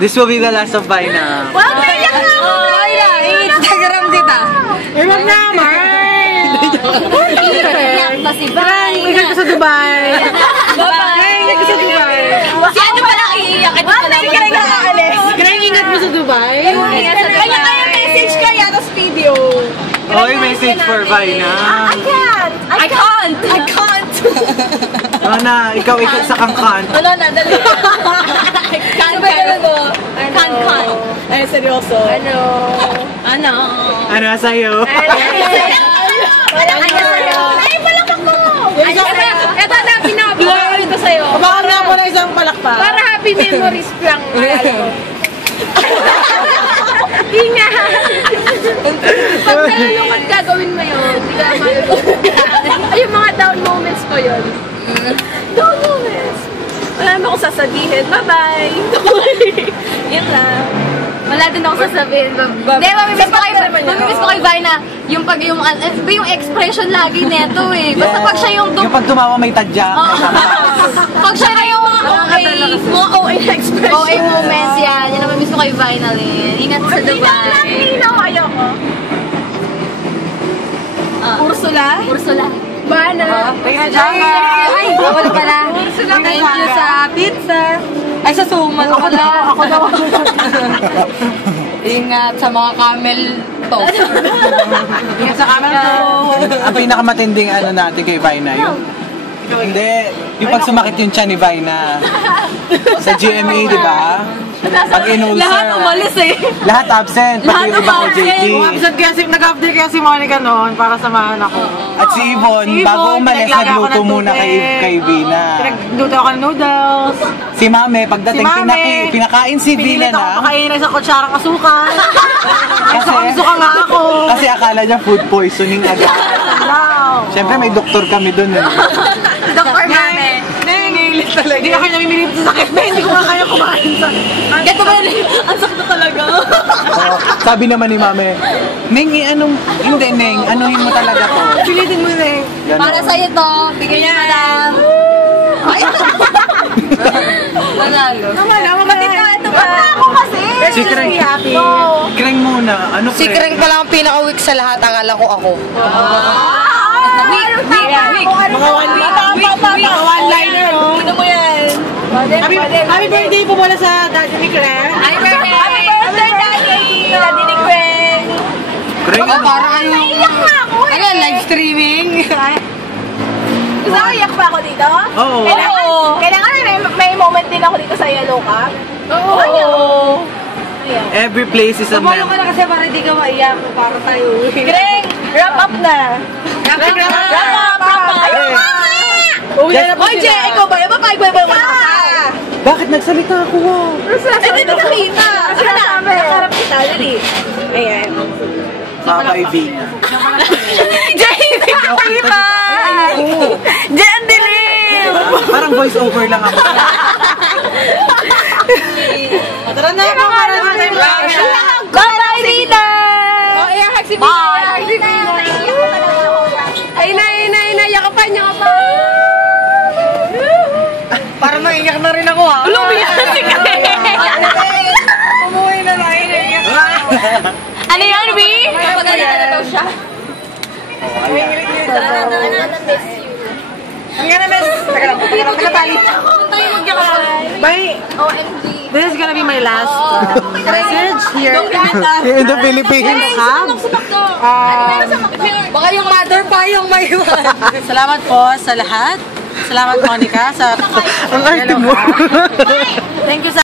This will be the last of Vaina. Wow, naiyak na ako! Instagram kita. Iwan na, Mark! Iyak na si Bay. Iyak ka sa Dubai. Iyak ka sa Dubai. Si ano pala iiyak? Ito pala. Hindi ka nag-aalis. Kaya ingat mo sa Dubai. Kaya message ka yan, tapos video. Oy, message for Vaina. I can't! Ano na, ikaw sa kangkan. Ano na, dali. Can't. Ay, seryoso. Ano? Ano sa'yo? Wala ka sa'yo. Ay, palakpak mo! Ito na, pinapalakpak ko ito sa'yo. Baka na po na isang palakpak. Para happy memories lang. Ingat! Pag nalulungkot ka, gawin mo yun. Hindi ka malulungkot. Ay, yung mga down moments ko yun. Down moments! Wala naman akong sasabihin. Bye-bye! Yan lang. Wala din ako sasabihin. Hindi, mamimiss ko kay Vaina. Yung pag yung expression lagi neto eh. Basta pag siya yung... Yung pag tumawa may tadya. Pag siya na yung OA expression. OA moments yan. Yan ang mamimiss ko kay Vaina rin. Ingat sa Dubai. Ninaw, ayoko. Ursula. Bana. Ay, bawal pala. Thank you sa pizza. Ay, sa suman. Ako daw. Ingat sa mga camel toast. Ingat sa camel toast. Ang pinakamatinding ano natin kay Vaina yung... Hindi, yung pag sumakit yung tiyan ni Vaina. Sa GMA, di ba? Pag in-ulcer. Lahat umalis eh. Lahat absent. Pati yung iba kay JT. Nag-update kaya si Monica noon para samahan ako. At si Yvonne, bago umalis, nagluto muna kay Vina. Nagluto ako ng noodles. Si Mame, pagdating pinakain si Vina na. Pakainin sa kutsarang asukal. Gusto nga ako. Kasi akala niya food poisoning agad. Siyempre may doktor kami dun eh. Dr. Mame. Nangingilis talaga. Hindi na kaya namimilit sa sakit. Hindi ko nga kaya kumain sa... Gato ba rin? Ang sakit na talaga. Sabi naman ni Mame, Neng, hindi Neng, anuhin mo talaga to. Pilitin mo, Neng. Para sa'yo to, bigay niya madam. Ay! Manalo. Mamatid na ito pa. Ako kasi. Si Kreng. Kreng muna. Ano Kreng? Si Kreng pa lang ang pinaka-weak sa lahat. Akala ko ako. Mga one-liner, no? Ito mo yan. Happy birthday po mula sa daddy ni Kreng. Happy birthday! Happy birthday, daddy! Daddy ni Kreng. Kreng? Parang ano? Naiyak na ako eh. Ano, live streaming? Gusto ko iyak pa ako dito? Oo. Kailangan may moment din ako dito sa Yellow Cup? Oo. Every place is a Tumulong mem. ka na kasi para di ka maiyak. Para tayo. Kreng, wrap up na. Wrap up. Ayun nga! Oy, Jay, ikaw ba? Mapag-web ba? Bakit nagsalita ako? Hindi ko nakita. Kasi nakarap kita. Dali. Ayan. Kaka Vina. Jay, hindi ko nakita. Jay, ang dilim. Parang voice over lang ako. Tara na po para sa time lapse. Bye, Rina! Oh, i-hug si Vina. Bye! Ay, yakapan niyo ka pa. Parang naiyak na rin ako ha. Lumiyak na si Kay. Umuwi na lang. Naiyak na. Ano yan, B? Napagalit na daw siya. Ang gana, miss. Tagatali. Tayo mag-yakap. Bye. OMG. This is gonna be my last message here. In the Philippines. Baka yung mother pa yung may iwan. Salamat po sa lahat. Salamat, Monica, sa... Ang arte mo. Thank you sa...